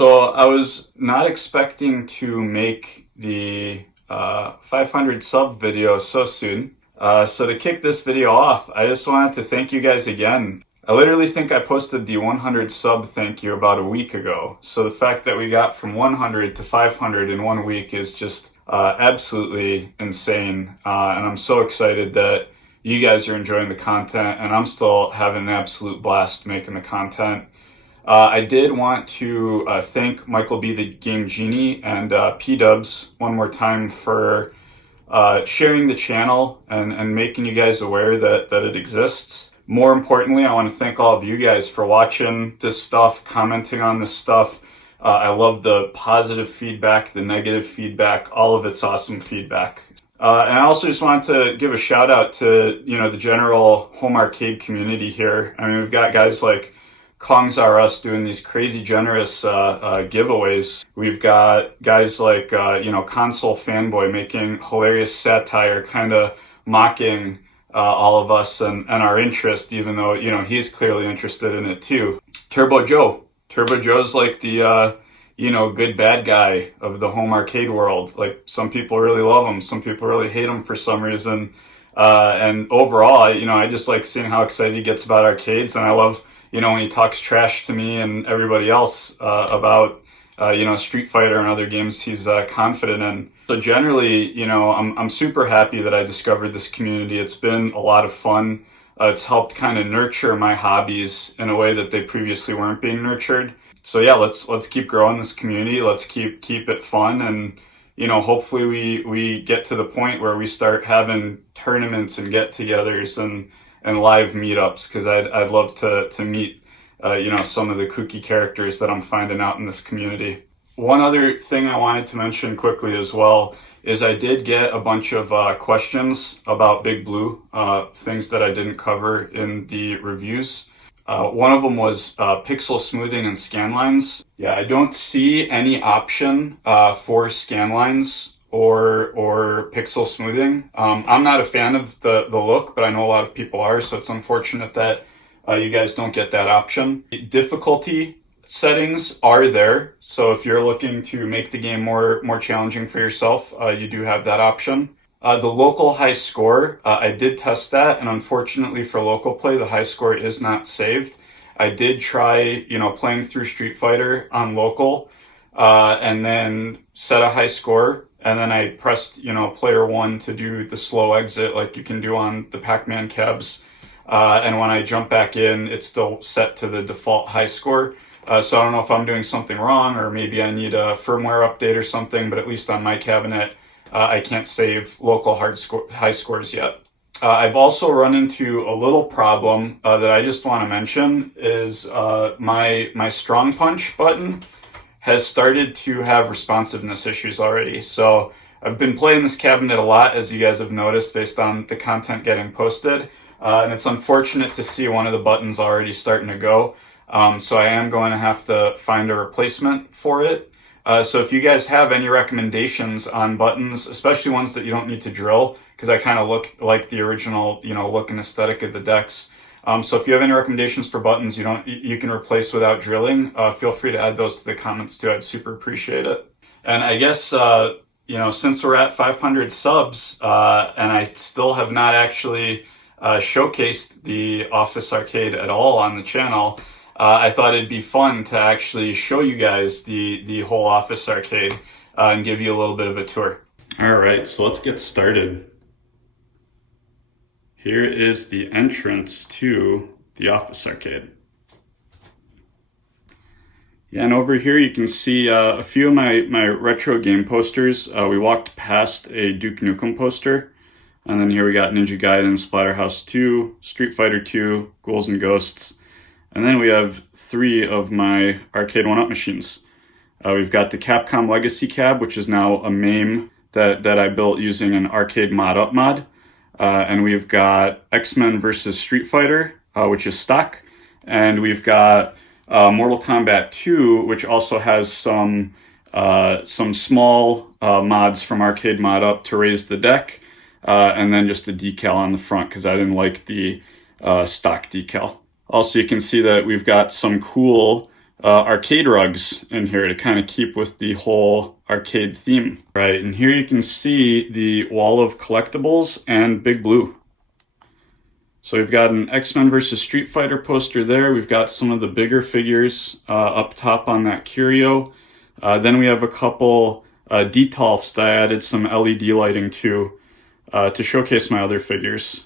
So I was not expecting to make the 500 sub video so soon. So to kick this video off, I just wanted to thank you guys again. I literally think I posted the 100 sub thank you about a week ago. So the fact that we got from 100 to 500 in 1 week is just absolutely insane. And I'm so excited that you guys are enjoying the content, and I'm still having an absolute blast making the content. I did want to thank Michael B. the Game Genie and P-Dubs one more time for sharing the channel and making you guys aware that it exists. More importantly, I want to thank all of you guys for watching this stuff, commenting on this stuff. I love the positive feedback, the negative feedback, all of it's awesome feedback. And I also just wanted to give a shout out to, the general home arcade community here. I mean, we've got guys like Kongs R Us doing these crazy generous giveaways. We've got guys like, Console Fanboy making hilarious satire, kind of mocking all of us and our interest, even though, he's clearly interested in it too. Turbo Joe's like the, good bad guy of the home arcade world. Like, some people really love him, some people really hate him for some reason. And overall, I just like seeing how excited he gets about arcades, and I love when he talks trash to me and everybody else about, Street Fighter and other games he's confident in. So generally, I'm super happy that I discovered this community. It's been a lot of fun. It's helped kind of nurture my hobbies in a way that they previously weren't being nurtured. So yeah, let's keep growing this community. Let's keep it fun, and hopefully we get to the point where we start having tournaments and get-togethers and live meetups, because I'd love to meet some of the kooky characters that I'm finding out in this community. One other thing I wanted to mention quickly as well is I did get a bunch of questions about Big Blue, things that I didn't cover in the reviews. One of them was pixel smoothing and scanlines. Yeah, I don't see any option for scanlines or pixel smoothing. I'm not a fan of the look, but I know a lot of people are, so it's unfortunate that you guys don't get that option. Difficulty settings are there, so if you're looking to make the game more challenging for yourself, you do have that option. The local high score, I did test that, and unfortunately for local play, the high score is not saved. I did try, playing through Street Fighter on local, and then set a high score, and then I pressed, player 1 to do the slow exit like you can do on the Pac-Man cabs. And when I jump back in, it's still set to the default high score. So I don't know if I'm doing something wrong, or maybe I need a firmware update or something, but at least on my cabinet, I can't save local high scores yet. I've also run into a little problem that I just want to mention is my strong punch button has started to have responsiveness issues already. So I've been playing this cabinet a lot, as you guys have noticed, based on the content getting posted. And it's unfortunate to see one of the buttons already starting to go. So I am going to have to find a replacement for it. So if you guys have any recommendations on buttons, especially ones that you don't need to drill, because I kind of look like the original, look and aesthetic of the decks. So if you have any recommendations for buttons you can replace without drilling, feel free to add those to the comments too. I'd super appreciate it. And I guess, since we're at 500 subs, and I still have not actually showcased the OfficeArcade at all on the channel, I thought it'd be fun to actually show you guys the whole OfficeArcade and give you a little bit of a tour. All right, so let's get started. Here is the entrance to the OfficeArcade. Yeah, and over here you can see a few of my retro game posters. We walked past a Duke Nukem poster, and then here we got Ninja Gaiden, Splatterhouse 2, Street Fighter 2, Ghouls and Ghosts, and then we have 3 of my Arcade 1-Up machines. We've got the Capcom Legacy Cab, which is now a MAME that I built using an Arcade Mod-Up mod. And we've got X-Men vs. Street Fighter, which is stock. And we've got Mortal Kombat 2, which also has some small mods from Arcade Mod-Up to raise the deck. And then just a decal on the front, because I didn't like the stock decal. Also, you can see that we've got some cool arcade rugs in here to kind of keep with the whole arcade theme. Right, and here you can see the wall of collectibles and Big Blue. So we've got an X-Men versus Street Fighter poster there. We've got some of the bigger figures up top on that curio. Then we have a couple detolfs that I added some LED lighting to showcase my other figures.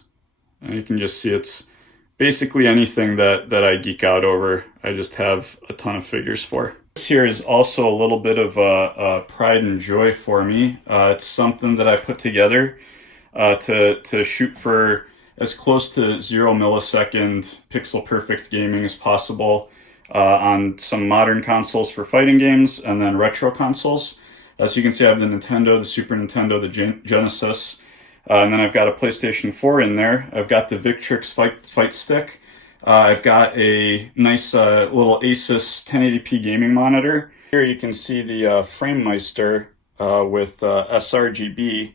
And you can just see it's basically anything that I geek out over. I just have a ton of figures for. This here is also a little bit of a pride and joy for me. It's something that I put together to shoot for as close to 0 millisecond pixel perfect gaming as possible on some modern consoles for fighting games and then retro consoles. As you can see, I have the Nintendo, the Super Nintendo, the Genesis, and then I've got a PlayStation 4 in there. I've got the Victrix fight stick. I've got a nice little Asus 1080p gaming monitor. Here you can see the FrameMeister with sRGB,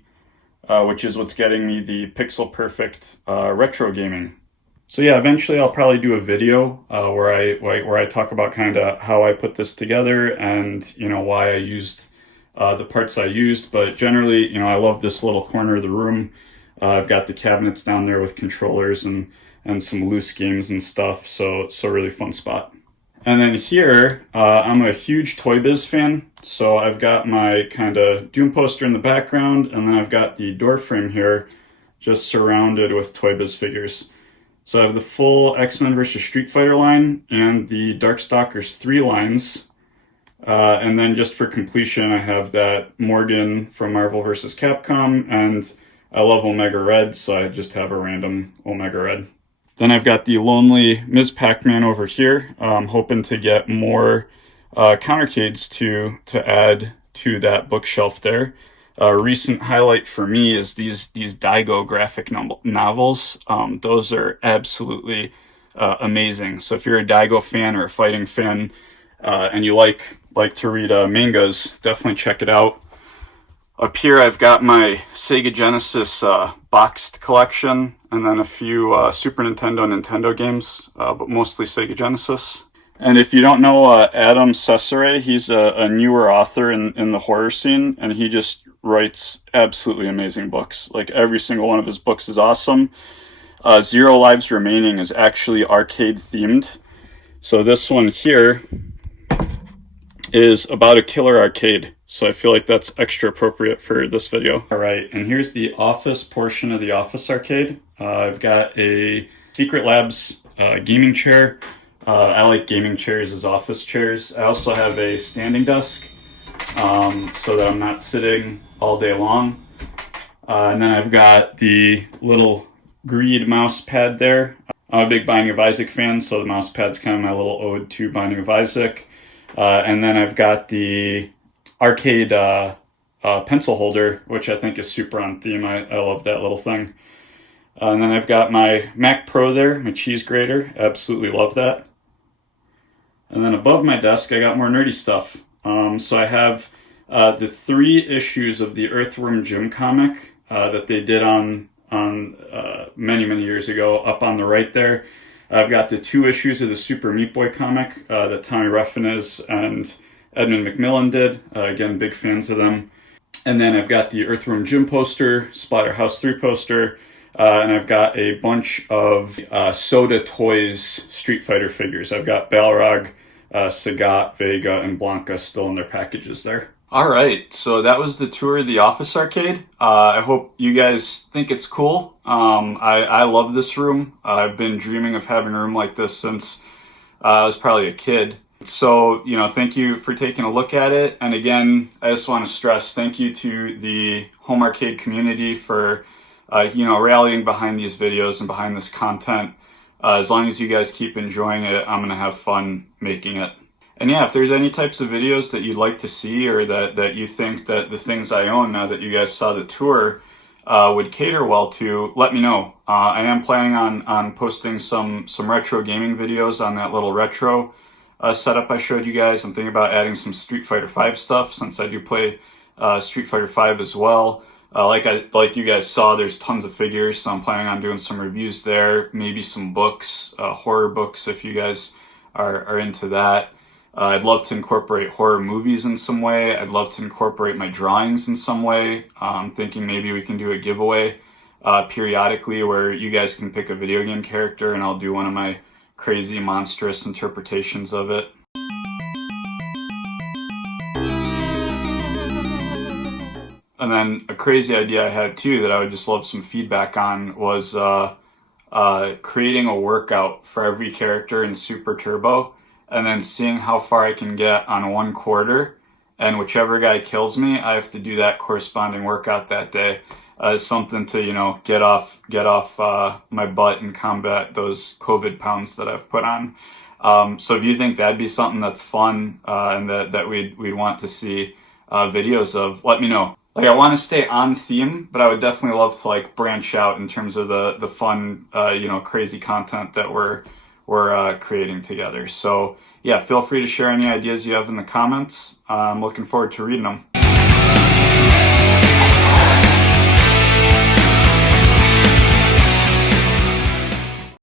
which is what's getting me the pixel perfect retro gaming. So yeah, eventually I'll probably do a video where I talk about kind of how I put this together and why I used the parts I used. But generally, I love this little corner of the room. I've got the cabinets down there with controllers and some loose games and stuff. So really fun spot. And then here, I'm a huge Toy Biz fan, so I've got my kind of Doom poster in the background, and then I've got the door frame here just surrounded with Toy Biz figures. So I have the full X-Men vs. Street Fighter line and the Darkstalkers 3 lines, and then just for completion, I have that Morgan from Marvel vs. Capcom, and I love Omega Red, so I just have a random Omega Red. Then I've got the lonely Ms. Pac-Man over here. I'm hoping to get more countercades to add to that bookshelf there. A recent highlight for me is these Daigo graphic novels. Those are absolutely amazing. So if you're a Daigo fan or a fighting fan and you like to read mangas, definitely check it out. Up here I've got my Sega Genesis boxed collection, and then a few Super Nintendo games, but mostly Sega Genesis. And if you don't know Adam Cesare, he's a newer author in the horror scene, and he just writes absolutely amazing books. Like, every single one of his books is awesome. Zero Lives Remaining is actually arcade themed. So this one here is about a killer arcade. So I feel like that's extra appropriate for this video. All right, and here's the office portion of the OfficeArcade. I've got a Secret Labs gaming chair. I like gaming chairs as office chairs. I also have a standing desk so that I'm not sitting all day long. And then I've got the little Greed mouse pad there. I'm a big Binding of Isaac fan, so the mouse pad's kind of my little ode to Binding of Isaac. And then I've got the arcade pencil holder, which I think is super on theme. I love that little thing. And then I've got my Mac Pro there, my cheese grater. Absolutely love that. And then above my desk, I got more nerdy stuff. So I have the 3 issues of the Earthworm Jim comic that they did on many years ago, up on the right there. I've got the 2 issues of the Super Meat Boy comic that Tommy Ruffin is and Edmund McMillan did. Again, big fans of them. And then I've got the Earthworm Jim poster, Splatterhouse 3 poster, and I've got a bunch of Soda Toys Street Fighter figures. I've got Balrog, Sagat, Vega, and Blanca still in their packages there. All right, so that was the tour of the OfficeArcade. I hope you guys think it's cool. I love this room. I've been dreaming of having a room like this since I was probably a kid. So, thank you for taking a look at it. And again, I just want to stress thank you to the home arcade community for, rallying behind these videos and behind this content. As long as you guys keep enjoying it, I'm going to have fun making it. And yeah, if there's any types of videos that you'd like to see or that you think that the things I own, now that you guys saw the tour, would cater well to, let me know. I am planning on posting some retro gaming videos on that little retro setup I showed you guys. I'm thinking about adding some Street Fighter V stuff, since I do play Street Fighter V as well. Like you guys saw, there's tons of figures, so I'm planning on doing some reviews there, maybe some books, horror books if you guys are into that. I'd love to incorporate horror movies in some way. I'd love to incorporate my drawings in some way. Thinking maybe we can do a giveaway periodically where you guys can pick a video game character and I'll do one of my crazy monstrous interpretations of it. And then a crazy idea I had too that I would just love some feedback on was creating a workout for every character in Super Turbo and then seeing how far I can get on 1/4, and whichever guy kills me, I have to do that corresponding workout that day as something to, you know, get off my butt and combat those COVID pounds that I've put on. So if you think that'd be something that's fun and that we'd want to see videos of, let me know. Like, I want to stay on theme, but I would definitely love to like branch out in terms of the fun, you know, crazy content that we're creating together. So yeah, feel free to share any ideas you have in the comments. I'm looking forward to reading them.